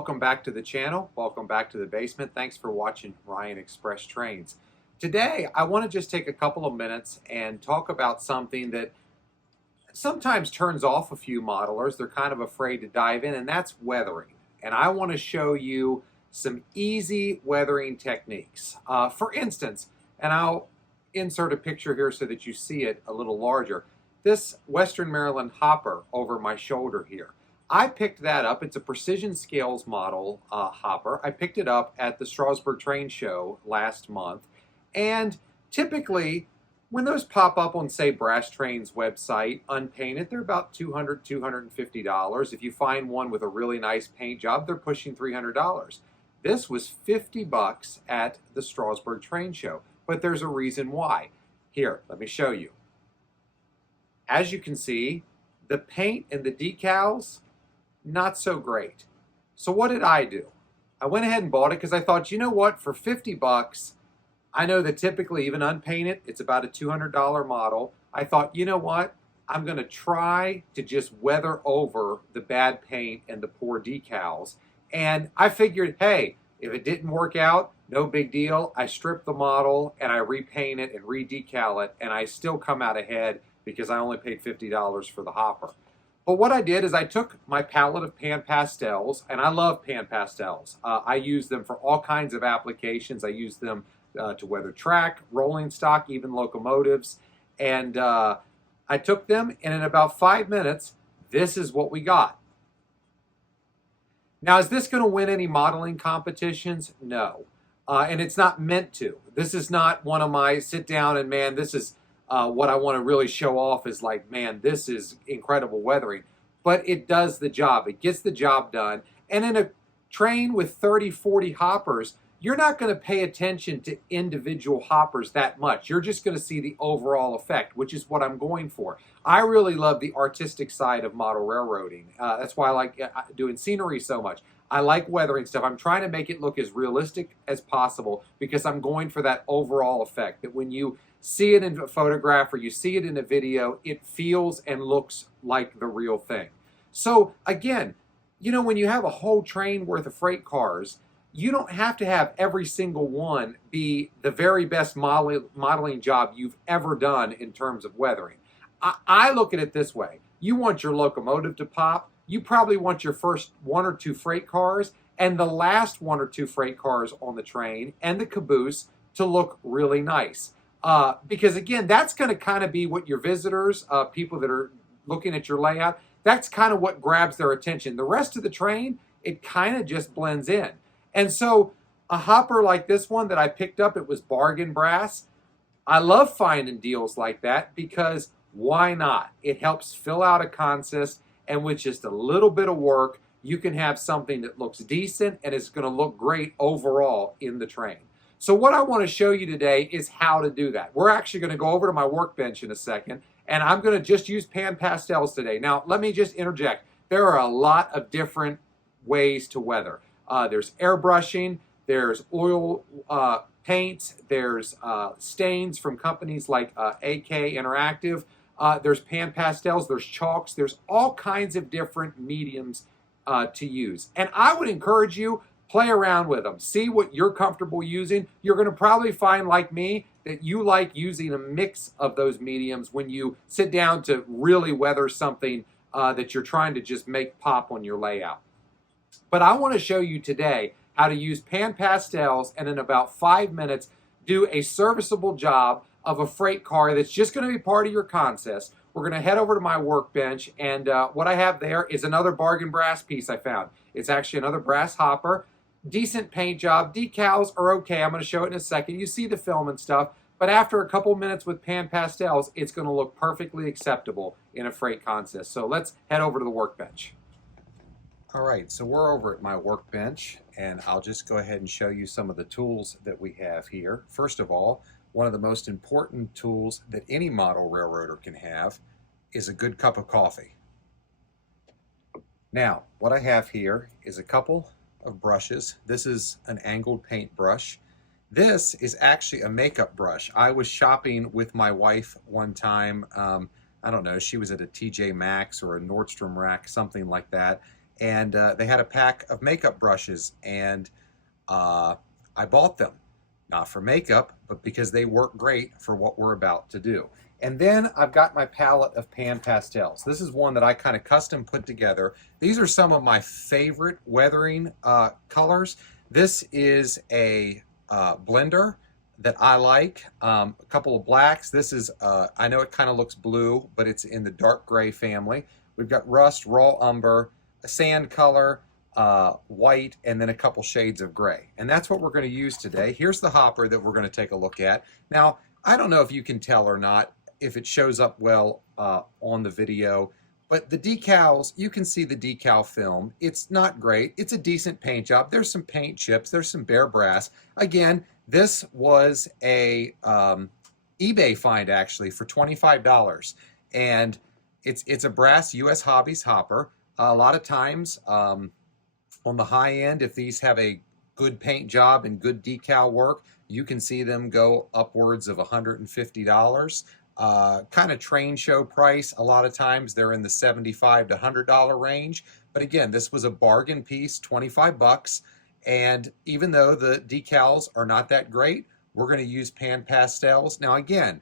welcome back to the channel. Welcome back to the basement. Thanks for watching Ryan Express Trains. Today, I want to just take a couple of minutes and talk about something that sometimes turns off a few modelers. They're kind of afraid to dive in, and that's weathering. And I want to show you some easy weathering techniques. For instance, and I'll insert a picture here so that you see it a little larger. This Western Maryland hopper over my shoulder here. I picked that up. It's a precision scales model hopper. I picked it up at the Strasburg Train Show last month. And typically, when those pop up on, say, Brass Train's website, unpainted, they're about $200, $250. If you find one with a really nice paint job, they're pushing $300. This was 50 bucks at the Strasburg Train Show. But there's a reason why. Here, let me show you. As you can see, the paint and the decals, not so great. So what did I do? I went ahead and bought it because I thought, you know what, for 50 bucks, I know that typically even unpainted, it's about a $200 model. I thought, you know what, I'm gonna try to just weather over the bad paint and the poor decals. And I figured, hey, if it didn't work out, no big deal. I strip the model and I repaint it and re-decal it, and I still come out ahead because I only paid $50 for the hopper. But what I did is I took my palette of PanPastels, and I love PanPastels. I use them for all kinds of applications. I use them to weather track, rolling stock, even locomotives. And I took them, and in about 5 minutes, this is what we got. Now, is this going to win any modeling competitions? No. And it's not meant to. This is not one of my sit down and, man, this is what I want to really show off is like, man, this is incredible weathering. But it does the job. It gets the job done. And in a train with 30, 40 hoppers, you're not going to pay attention to individual hoppers that much. You're just going to see the overall effect, which is what I'm going for. I really love the artistic side of model railroading. That's why I like doing scenery so much. I like weathering stuff. I'm trying to make it look as realistic as possible because I'm going for that overall effect, that when you see it in a photograph or you see it in a video, it feels and looks like the real thing. So again, you know, when you have a whole train worth of freight cars, you don't have to have every single one be the very best modeling job you've ever done in terms of weathering. I look at it this way. You want your locomotive to pop. You probably want your first 1 or 2 freight cars and the last 1 or 2 freight cars on the train and the caboose to look really nice. Because again, that's going to kind of be what your visitors, people that are looking at your layout, that's kind of what grabs their attention. The rest of the train, it kind of just blends in. And so a hopper like this one that I picked up, it was bargain brass. I love finding deals like that because why not? It helps fill out a consist, and with just a little bit of work, you can have something that looks decent and is going to look great overall in the train. So what I want to show you today is how to do that. We're actually going to go over to my workbench in a second, and I'm going to just use PanPastels today. Now, let me just interject. There are a lot of different ways to weather. There's airbrushing, there's oil paints, there's stains from companies like AK Interactive, there's PanPastels, there's chalks, there's all kinds of different mediums to use. And I would encourage you, play around with them. See what you're comfortable using. You're going to probably find, like me, that you like using a mix of those mediums when you sit down to really weather something that you're trying to just make pop on your layout. But I want to show you today how to use PanPastels and in about 5 minutes do a serviceable job of a freight car that's just going to be part of your consist. We're going to head over to my workbench, and what I have there is another bargain brass piece I found. It's actually another brass hopper. Decent paint job. Decals are okay. I'm going to show it in a second. You see the film and stuff, but after a couple minutes with PanPastels, it's going to look perfectly acceptable in a freight consist. So let's head over to the workbench. All right, so we're over at my workbench, and I'll just go ahead and show you some of the tools that we have here. First of all, one of the most important tools that any model railroader can have is a good cup of coffee. Now, what I have here is a couple of brushes. This is an angled paint brush. This is actually a makeup brush. I was shopping with my wife one time. I don't know, she was at a TJ Maxx or a Nordstrom rack, something like that. and they had a pack of makeup brushes, and I bought them, not for makeup, but because they work great for what we're about to do. And then I've got my palette of PanPastels. This is one that I kind of custom put together. These are some of my favorite weathering colors. This is a blender that I like. A couple of blacks. This is, I know it kind of looks blue, but it's in the dark gray family. We've got rust, raw umber, a sand color, white, and then a couple shades of gray. And that's what we're going to use today. Here's the hopper that we're going to take a look at. Now, I don't know if you can tell or not, if it shows up well on the video, but the decals, you can see the decal film. It's not great. It's a decent paint job. There's some paint chips. There's some bare brass. Again, this was a eBay find, actually, for $25. And it's a brass US Hobbies hopper. A lot of times, on the high end, if these have a good paint job and good decal work, you can see them go upwards of $150. Kind of train show price. A lot of times they're in the $75 to $100 range. But again, this was a bargain piece, 25 bucks. And even though the decals are not that great, we're going to use PanPastels. Now again,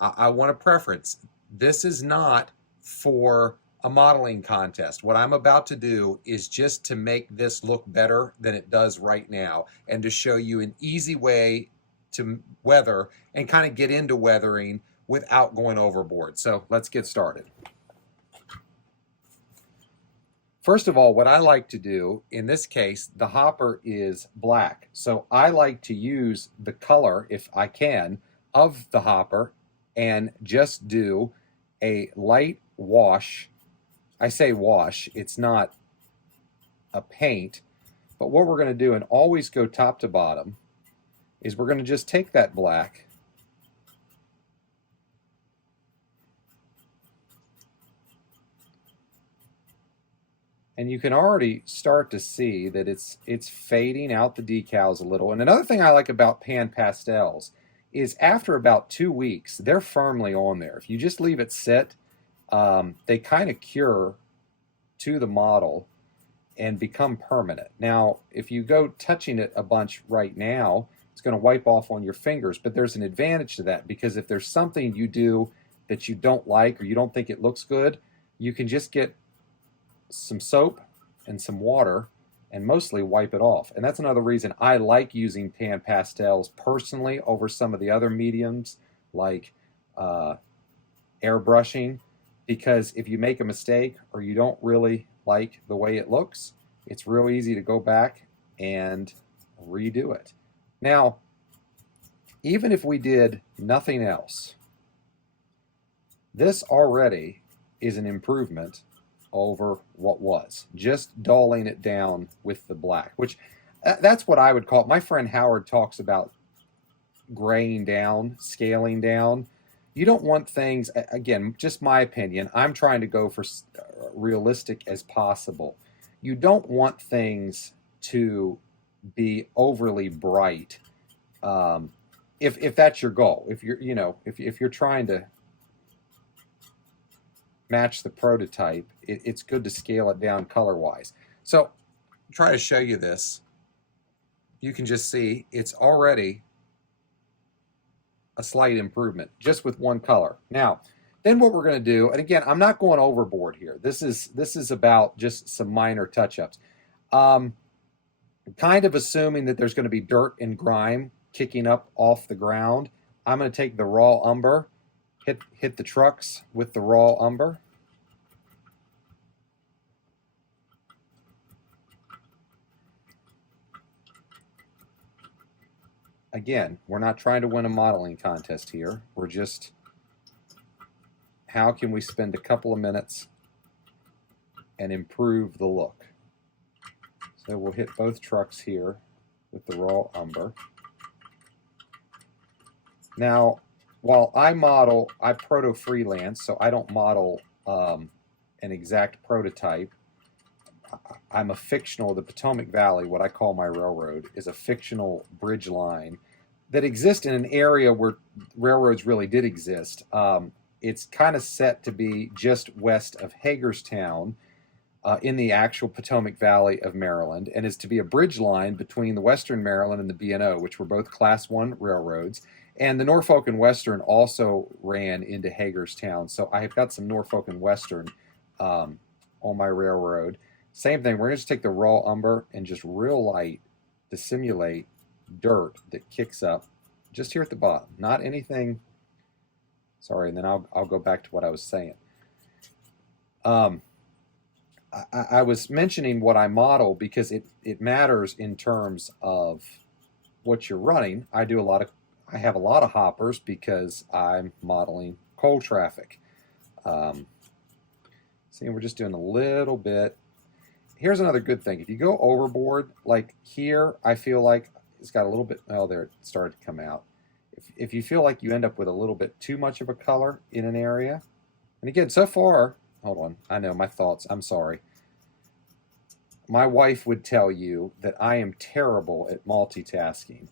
I want to preference, this is not for a modeling contest. What I'm about to do is just to make this look better than it does right now, and to show you an easy way to weather and kind of get into weathering without going overboard. So let's get started. First of all, what I like to do, in this case, the hopper is black. So I like to use the color, if I can, of the hopper and just do a light wash. I say wash, it's not a paint, but what we're going to do, and always go top to bottom, is we're going to just take that black and you can already start to see that it's fading out the decals a little. And another thing I like about PanPastels is after about 2 weeks, they're firmly on there. If you just leave it sit, they kind of cure to the model and become permanent. Now, if you go touching it a bunch right now, it's going to wipe off on your fingers, but there's an advantage to that, because if there's something you do that you don't like or you don't think it looks good, you can just get some soap and some water and mostly wipe it off. And that's another reason I like using PanPastels personally over some of the other mediums like airbrushing, because if you make a mistake or you don't really like the way it looks, it's real easy to go back and redo it. Now, even if we did nothing else, this already is an improvement over what was, just dulling it down with the black, which that's what I would call it. My friend Howard talks about graying down, scaling down. You don't want things, again, just my opinion, I'm trying to go for realistic as possible. You don't want things to be overly bright, if that's your goal. If you're, if you're trying to match the prototype, it's good to scale it down color-wise. So try to show you this. You can just see it's already a slight improvement just with one color. Now, then what we're going to do, and again, I'm not going overboard here. This is about just some minor touch-ups. Kind of assuming that there's going to be dirt and grime kicking up off the ground. I'm going to take the raw umber, hit the trucks with the raw umber. Again, we're not trying to win a modeling contest here. We're just, how can we spend a couple of minutes and improve the look? So we'll hit both trucks here with the raw umber. Now, while I proto freelance, so I don't model an exact prototype. I'm a fictional, the Potomac Valley, what I call my railroad, is a fictional bridge line that exists in an area where railroads really did exist. It's kind of set to be just west of Hagerstown. in the actual Potomac Valley of Maryland, and is to be a bridge line between the Western Maryland and the B&O, which were both Class 1 railroads. And the Norfolk and Western also ran into Hagerstown. So I have got some Norfolk and Western on my railroad. Same thing, we're going to just take the raw umber and just real light to simulate dirt that kicks up just here at the bottom. Not anything, sorry, and then I'll go back to what I was saying. I was mentioning what I model because it matters in terms of what you're running. I have a lot of hoppers because I'm modeling coal traffic. See, we're just doing a little bit. Here's another good thing. If you go overboard, like here, I feel like it's got a little bit, oh, there, it started to come out. If you feel like you end up with a little bit too much of a color in an area, and again, so far, hold on, I know my thoughts, I'm sorry. My wife would tell you that I am terrible at multitasking.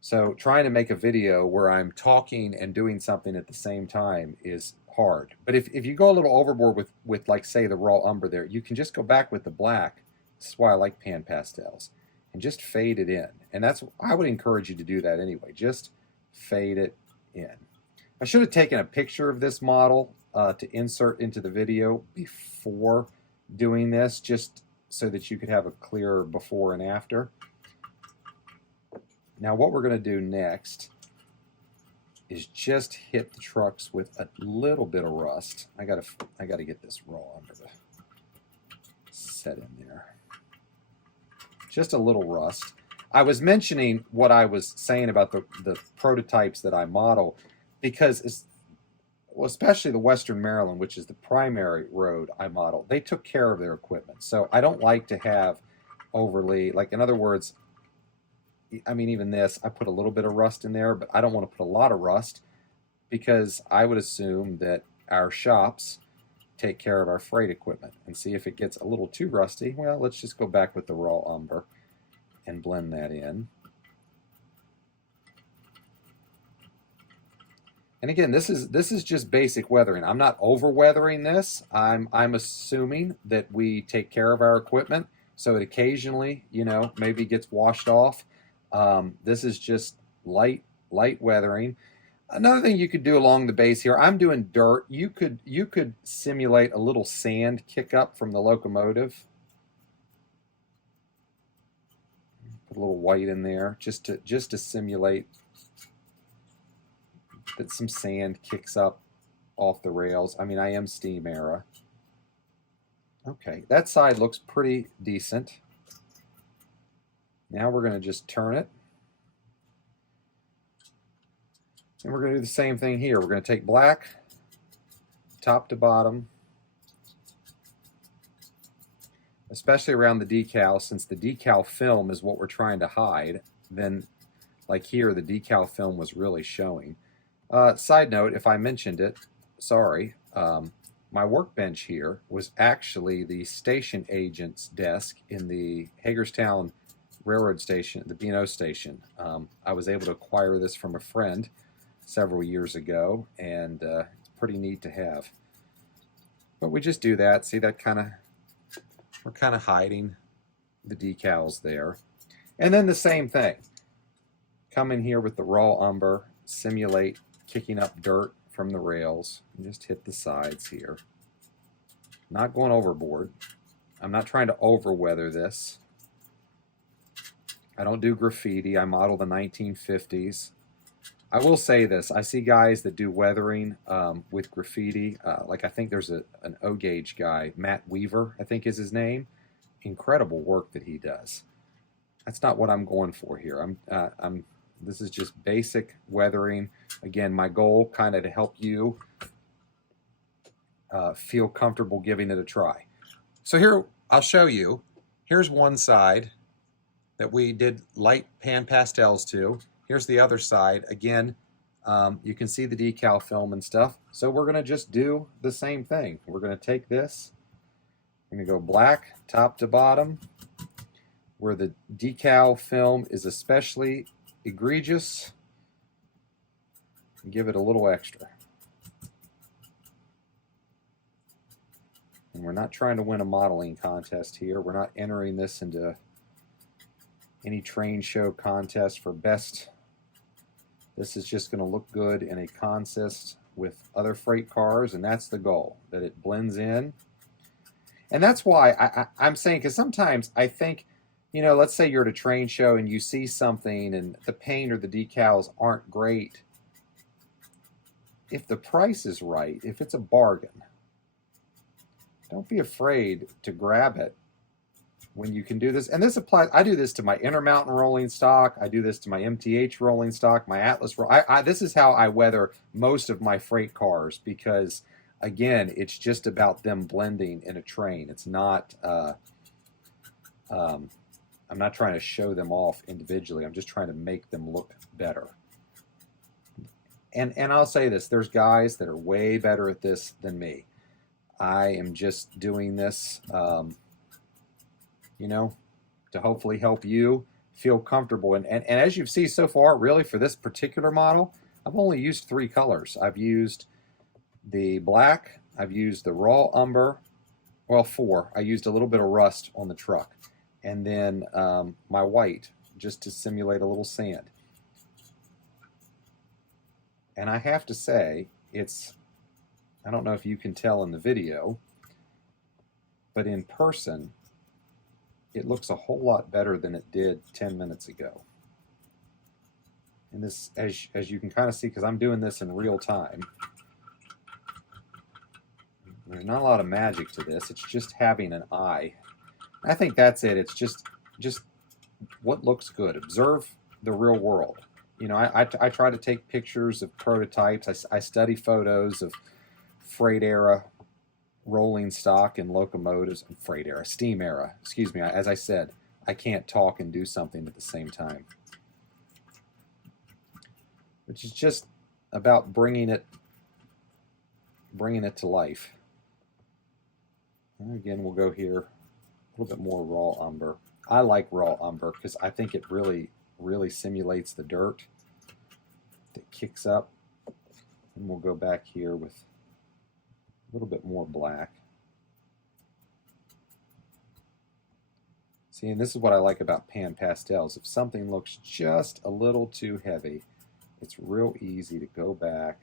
So trying to make a video where I'm talking and doing something at the same time is hard. But if you go a little overboard with like, say, the raw umber there, you can just go back with the black. This is why I like PanPastels. And just fade it in. And I would encourage you to do that anyway. Just fade it in. I should have taken a picture of this model to insert into the video before doing this, just so that you could have a clearer before and after. Now what we're going to do next is just hit the trucks with a little bit of rust. I gotta get this raw under the set in there. Just a little rust. I was mentioning what I was saying about the prototypes that I model because especially the Western Maryland, which is the primary road I model, they took care of their equipment. So I don't like to have overly, like, in other words, I mean, even this, I put a little bit of rust in there, but I don't want to put a lot of rust because I would assume that our shops take care of our freight equipment. And see, if it gets a little too rusty, well, let's just go back with the raw umber and blend that in. And again, this is just basic weathering. I'm not over weathering this. I'm assuming that we take care of our equipment, so it occasionally, you know, maybe gets washed off. This is just light weathering. Another thing you could do along the base here, I'm doing dirt. You could simulate a little sand kick up from the locomotive. Put a little white in there just to simulate that some sand kicks up off the rails. I mean, I am steam era. Okay, that side looks pretty decent. Now we're going to just turn it. And we're going to do the same thing here. We're going to take black, top to bottom, especially around the decal, since the decal film is what we're trying to hide. Then, like here, the decal film was really showing. Side note, if I mentioned it, sorry, my workbench here was actually the station agent's desk in the Hagerstown Railroad Station, the B&O station. I was able to acquire this from a friend several years ago, and it's pretty neat to have. But we just do that. See, that we're kind of hiding the decals there. And then the same thing. Come in here with the raw umber, simulate kicking up dirt from the rails, and just hit the sides here. Not going overboard. I'm not trying to over-weather this. I don't do graffiti. I model the 1950s. I will say this. I see guys that do weathering with graffiti. Like I think there's an O-Gauge guy, Matt Weaver, I think is his name. Incredible work that he does. That's not what I'm going for here. This is just basic weathering. Again, my goal kind of to help you feel comfortable giving it a try. So here, I'll show you. Here's one side that we did light PanPastels to. Here's the other side. Again, you can see the decal film and stuff. So we're going to just do the same thing. We're going to take this. I'm going to go black top to bottom. Where the decal film is especially egregious, give it a little extra. And we're not trying to win a modeling contest here. We're not entering this into any train show contest for best. This is just going to look good in a contest with other freight cars, and that's the goal, that it blends in. And that's why I'm saying, because sometimes I think, you know, let's say you're at a train show and you see something and the paint or the decals aren't great. If the price is right, if it's a bargain, don't be afraid to grab it when you can do this. And this applies, I do this to my Intermountain rolling stock. I do this to my MTH rolling stock, my Atlas. This is how I weather most of my freight cars, because again, it's just about them blending in a train. It's not, I'm not trying to show them off individually. I'm just trying to make them look better. And I'll say this, there's guys that are way better at this than me. I am just doing this, you know, to hopefully help you feel comfortable. And as you've seen so far, really for this particular model, I've only used 3 colors. I've used the black, I've used the raw umber, well 4. I used a little bit of rust on the truck. And then my white, just to simulate a little sand. And I have to say, it's, I don't know if you can tell in the video, but in person, it looks a whole lot better than it did 10 minutes ago. And this, as you can kind of see, because I'm doing this in real time, there's not a lot of magic to this. It's just having an eye. I think that's it. It's just what looks good. Observe the real world. You know, I try to take pictures of prototypes. I study photos of freight era rolling stock and locomotives, and freight era, steam era, excuse me. As I said, I can't talk and do something at the same time. Which is just about bringing it to life. And again, we'll go here, a little bit more raw umber. I like raw umber because I think it really simulates the dirt that kicks up. And we'll go back here with a little bit more black. See, and this is what I like about PanPastels. If something looks just a little too heavy, it's real easy to go back.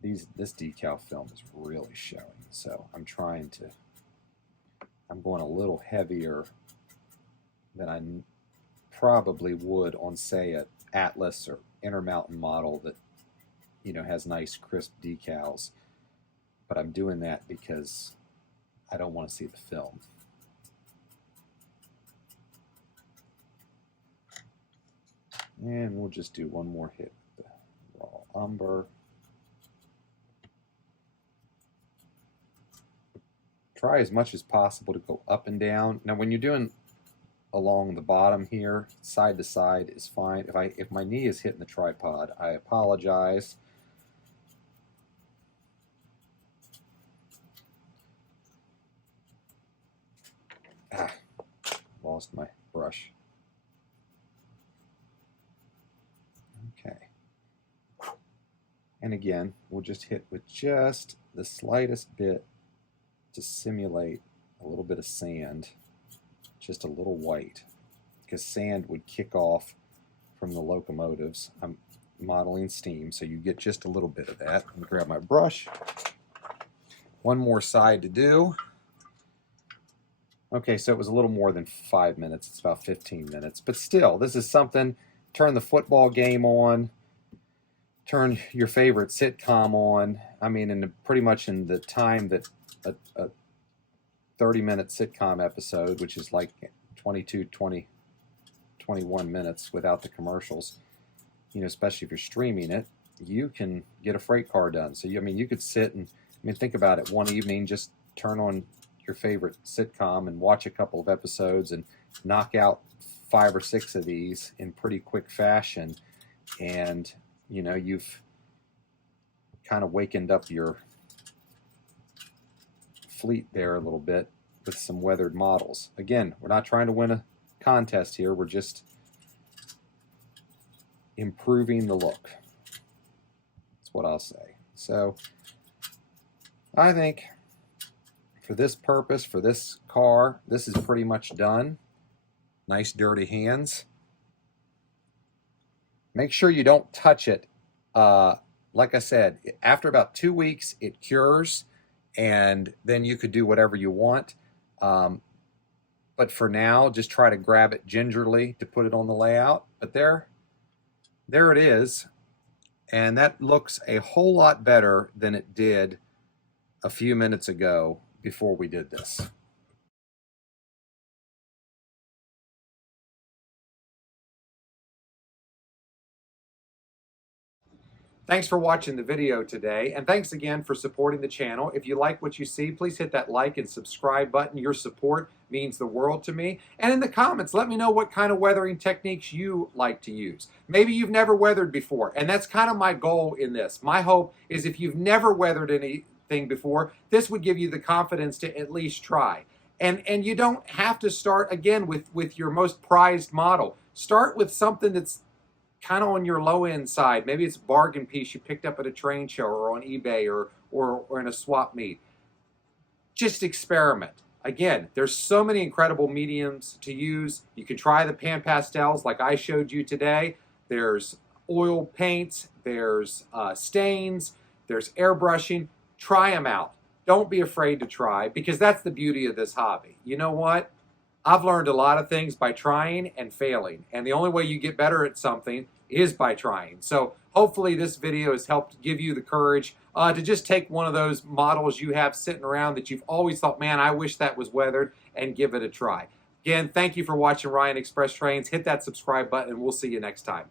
This decal film is really showing, so I'm going a little heavier than I probably would on, say, an Atlas or Intermountain model that, you know, has nice crisp decals. But I'm doing that because I don't want to see the film. And we'll just do one more hit with the raw umber. Try as much as possible to go up and down. Now, when you're doing along the bottom here, side to side is fine. If my knee is hitting the tripod, I apologize. Lost my brush. Okay. And again, we'll just hit with just the slightest bit to simulate a little bit of sand, just a little white, because sand would kick off from the locomotives. I'm modeling steam, so you get just a little bit of that. Let me grab my brush. One more side to do. Okay, so it was a little more than 5 minutes. It's about 15 minutes. But still, this is something. Turn the football game on. Turn your favorite sitcom on. I mean, pretty much in the time that a 30-minute sitcom episode, which is like 21 minutes without the commercials, you know, especially if you're streaming it, you can get a freight car done. So, you could sit and, think about it. One evening, just turn on your favorite sitcom and watch a couple of episodes and knock out 5 or 6 of these in pretty quick fashion. And, you know, you've kind of wakened up your fleet there a little bit with some weathered models. Again, we're not trying to win a contest here. We're just improving the look. That's what I'll say. So I think for this purpose, for this car, this is pretty much done. Nice dirty hands. Make sure you don't touch it. Like I said, after about 2 weeks, it cures, and then you could do whatever you want. But for now, just try to grab it gingerly to put it on the layout. But there it is. And that looks a whole lot better than it did a few minutes ago before we did this. Thanks for watching the video today, and thanks again for supporting the channel. If you like what you see, please hit that like and subscribe button. Your support means the world to me. And in the comments, let me know what kind of weathering techniques you like to use. Maybe you've never weathered before, and that's kind of my goal in this. My hope is if you've never weathered anything before, this would give you the confidence to at least try. And you don't have to start, again, with your most prized model. Start with something that's kind of on your low end side. Maybe it's a bargain piece you picked up at a train show or on eBay or in a swap meet. Just experiment. Again, there's so many incredible mediums to use. You can try the PanPastels like I showed you today. There's oil paints, there's stains, there's airbrushing. Try them out. Don't be afraid to try, because that's the beauty of this hobby. You know what? I've learned a lot of things by trying and failing, and the only way you get better at something is by trying. So hopefully this video has helped give you the courage to just take one of those models you have sitting around that you've always thought, man, I wish that was weathered, and give it a try. Again, thank you for watching Ryan Express Trains. Hit that subscribe button, and we'll see you next time.